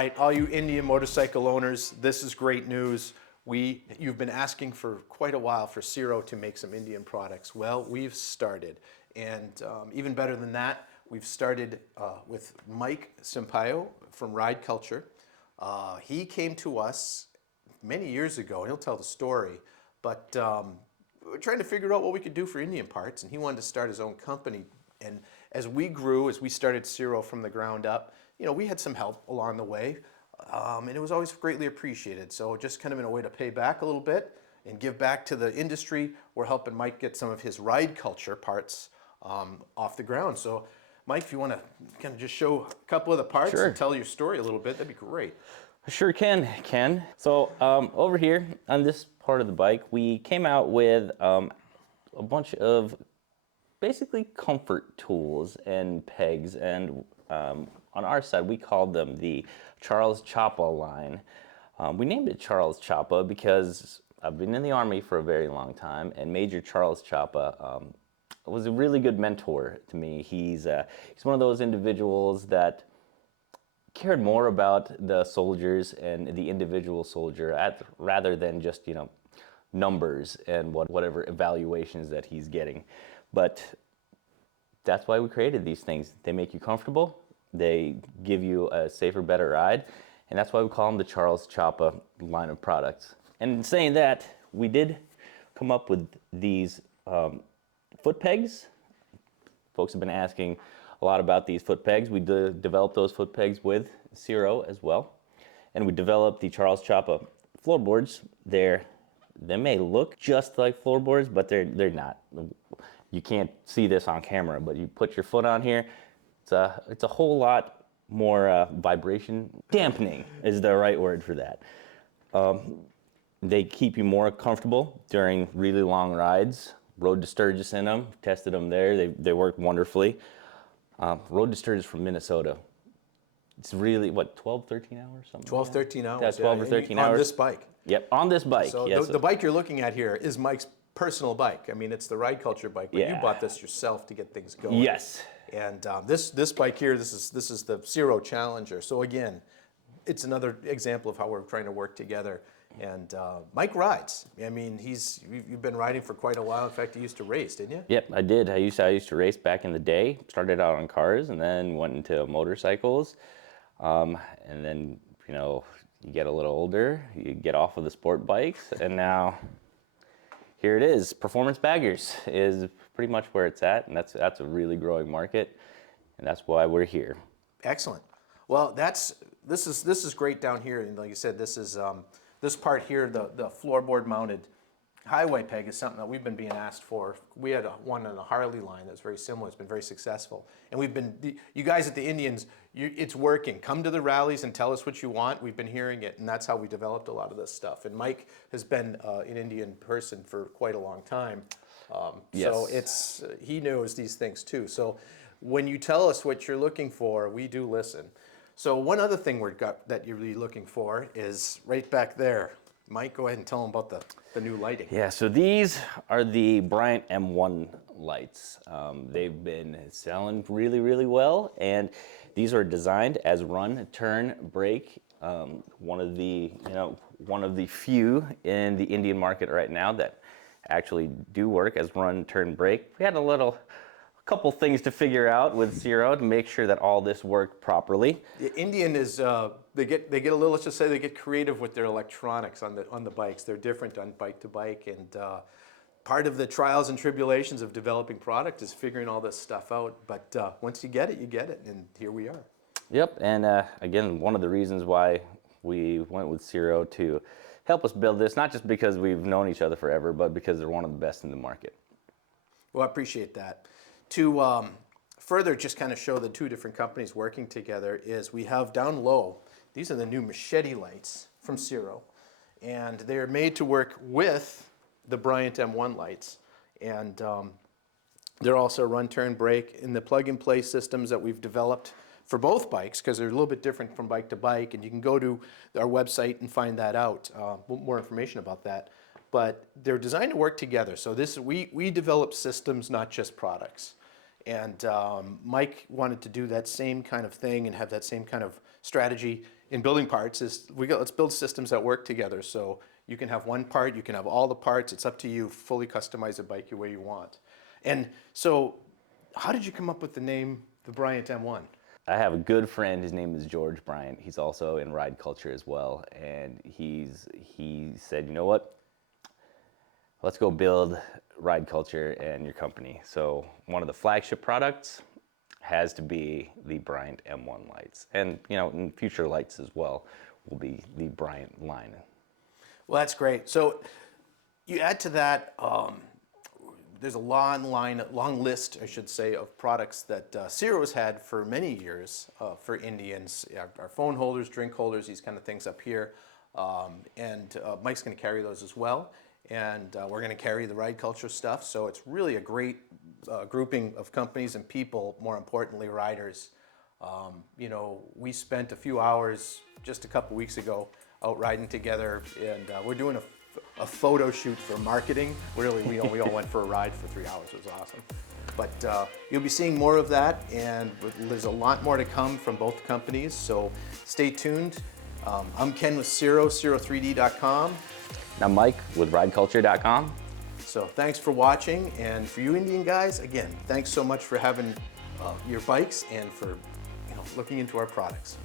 right, all you Indian motorcycle owners, this is great news. You've been asking for quite a while for Ciro to make some Indian products. Well, we've started. And even better than that, we've started with Mike Sampaio from RydeCulture. He came to us many years ago, and he'll tell the story, but we were trying to figure out what we could do for Indian parts, and he wanted to start his own company. And as we grew, as we started Ciro from the ground up, you know, we had some help along the way, and it was always greatly appreciated. So just kind of in a way to pay back a little bit and give back to the industry, we're helping Mike get some of his RydeCulture parts off the ground. So Mike, if you want to kind of just show a couple of the parts Sure. and tell your story a little bit, that'd be great. I sure can, Ken. So over here on this part of the bike, we came out with a bunch of basically comfort tools and pegs, and on our side we called them the Charles Chapa line. We named it Charles Chapa because I've been in the Army for a very long time, and Major Charles Chapa was a really good mentor to me. He's one of those individuals that cared more about the soldiers and the individual soldier rather than just, you know, numbers and whatever evaluations that he's getting. But that's why we created these things. They make you comfortable, they give you a safer, better ride, and that's why we call them the Charles Chapa line of products. And in saying that, we did come up with these foot pegs. Folks have been asking a lot about these foot pegs. We developed those foot pegs with Ciro as well. And we developed the Charles Chapa floorboards. They may look just like floorboards, but they're not. You can't see this on camera, but you put your foot on here, it's a whole lot more vibration. Dampening is the right word for that. They keep you more comfortable during really long rides. Rode to Sturgis in them, tested them there. They work wonderfully. Rode to Sturgis from Minnesota. It's really, what, 12, 13 hours? Something 12, like 13 hours. Yeah, 12 or 13 hours. On this bike. Yep, on this bike. So yes. the bike you're looking at here is Mike's personal bike. I mean, it's the RydeCulture bike, but you bought this yourself to get things going. Yes. And this bike here, this is the Ciro Challenger. So again, it's another example of how we're trying to work together. And Mike rides. I mean, you've been riding for quite a while. In fact, you used to race, didn't you? Yep, I did. I used to race back in the day. Started out on cars and then went into motorcycles. And then, you know, you get a little older, you get off of the sport bikes, and now here it is. Performance baggers is pretty much where it's at, and that's a really growing market, and that's why we're here. Excellent. Well, this is great down here, and like you said, this is this part here, the floorboard mounted highway peg is something that we've been being asked for. We had one on the Harley line that's very similar. It's been very successful. And you guys at the Indians, it's working. Come to the rallies and tell us what you want. We've been hearing it, and that's how we developed a lot of this stuff. And Mike has been an Indian person for quite a long time. Yes. So he knows these things too. So when you tell us what you're looking for, we do listen. So one other thing that you're really looking for is right back there. Mike, go ahead and tell them about the new lighting. Yeah, so these are the Bryant M1 lights. They've been selling really, really well, and these are designed as run, turn, brake. One of the few in the Indian market right now that actually do work as run, turn, brake. We had a couple things to figure out with Ciro to make sure that all this worked properly. The Indian is they get a little, let's just say they get creative with their electronics on the bikes. They're different on bike to bike, and part of the trials and tribulations of developing product is figuring all this stuff out. But once you get it, and here we are. Yep, and again, one of the reasons why we went with Ciro to help us build this, not just because we've known each other forever, but because they're one of the best in the market. Well, I appreciate that. To further just kind of show the two different companies working together is we have down low, these are the new machete lights from Ciro, and they're made to work with the Bryant M1 lights, and they're also run, turn, brake in the plug-and-play systems that we've developed for both bikes, because they're a little bit different from bike to bike, and you can go to our website and find that out, more information about that. But they're designed to work together. So we develop systems, not just products. And Mike wanted to do that same kind of thing and have that same kind of strategy in building parts is let's build systems that work together. So you can have one part, you can have all the parts. It's up to you. Fully customize a bike the way you want. And so, how did you come up with the name, the Bryant M1? I have a good friend. His name is George Bryant. He's also in RydeCulture as well, and he said, you know what? Let's go build RydeCulture and your company. So one of the flagship products has to be the Bryant M1 lights, and in future lights as well will be the Bryant line. Well, that's great. So you add to that, there's a long list, I should say, of products that Ciro's had for many years for Indians. Our phone holders, drink holders, these kind of things up here. And Mike's going to carry those as well. And we're going to carry the RydeCulture stuff. So it's really a great grouping of companies and people, more importantly, riders. We spent a few hours just a couple weeks ago out riding together, and we're doing a photo shoot for marketing. Really, we all went for a ride for 3 hours. It was awesome. But you'll be seeing more of that, and there's a lot more to come from both companies, so stay tuned. I'm Ken with Ciro, Ciro3D.com. And I'm Mike with RydeCulture.com. So thanks for watching, and for you Indian guys, again, thanks so much for having your bikes and for looking into our products.